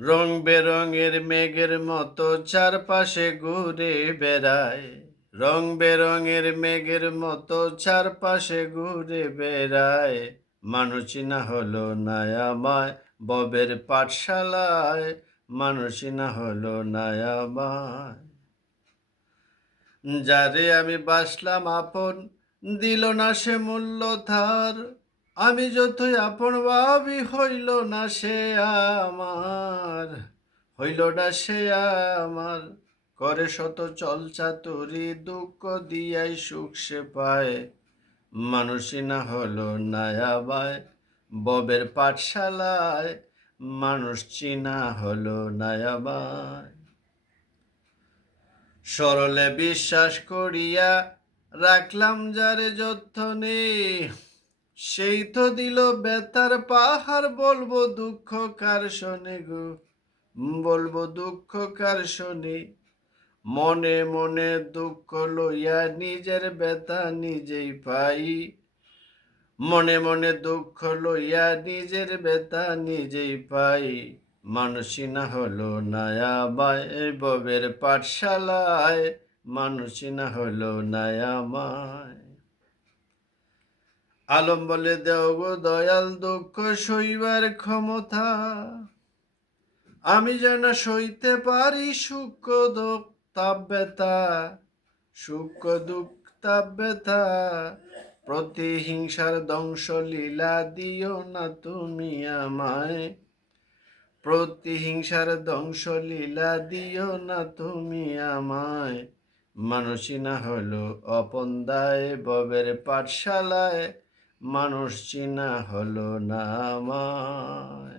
রং বেরঙের মেঘের মতো চারপাশে ঘুরে বেড়ায়। রং বেরঙের মেঘের মতো চারপাশে ঘুরে বেড়ায়। মানুষই না হলো না আমায় ববের পাঠশালায়। মানুষই না হলো না আমায়। যারে আমি বাসলাম আপন, দিল না সে মূল্য ধার। আমি যতই আপন ভাবি, হইল না সে আমার। হইল না সে আমার। করে শত চলচাতুরি, দুঃখ দিয়াই সুখ সে পায়। মানুষই না হলো না আমায় ববের পাঠশালায়। মানুষ চিনা হলো না আমায়। সরলে বিশ্বাস করিয়া রাখলাম যারে যত্নে, সেই তো দিল বেতার পাহাড়। বলবো দুঃখ কার শোনে গো, বলবো দুঃখ কার শোনে। মনে মনে দুঃখ লইয়া নিজের ব্যথা নিজেই পাই। মনে মনে দুঃখ লইয়া নিজের ব্যথা নিজেই পাই। মানুষই না হলো না আমায় ববের পাঠশালায়। মানুষই না হলো না আমায়। আলম বলে দেও গো দয়াল, দুঃখ সইবার ক্ষমতা। আমি যেন সইতে পারি সুখ দুঃখ তাপ ব্যথা। সুখ দুঃখ তাপ ব্যথা। প্রতিহিংসার ধ্বংস লীলা দিও না তুমি আমায়। প্রতিহিংসার ধ্বংস লীলা দিও না তুমি আমায়। মানুষই না হলো আপন দায় ববের পাঠশালায়। মানুষ চিনা হলো না আমায়।